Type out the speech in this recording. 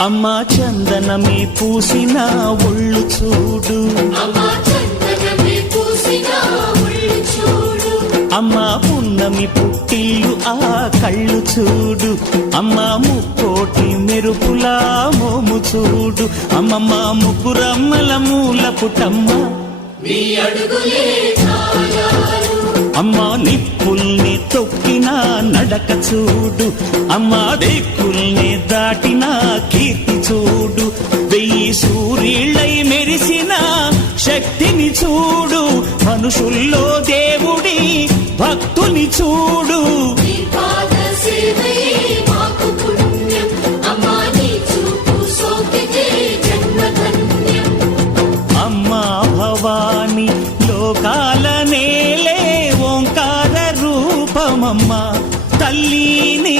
అమ్మా చందనమే పూసిన ఒళ్ళు చూడు, అమ్మా పున్నమి పుట్టిల్లు ఆ కళ్ళు చూడు, అమ్మా ముక్కోటి మెరుపులా మోము చూడు, అమ్మమ్మ ముగ్గురమ్మల మూల పుటమ్మ అమ్మా నిప్పుల్ని తొక్కిన నడక చూడు, అమ్మా దిక్కుల్ని దాటిన కీర్తి చూడు, 1000 సూర్యుళ్ళై మెరిసిన శక్తిని చూడు, మనుషుల్లో దేవుడి భక్తుని చూడు.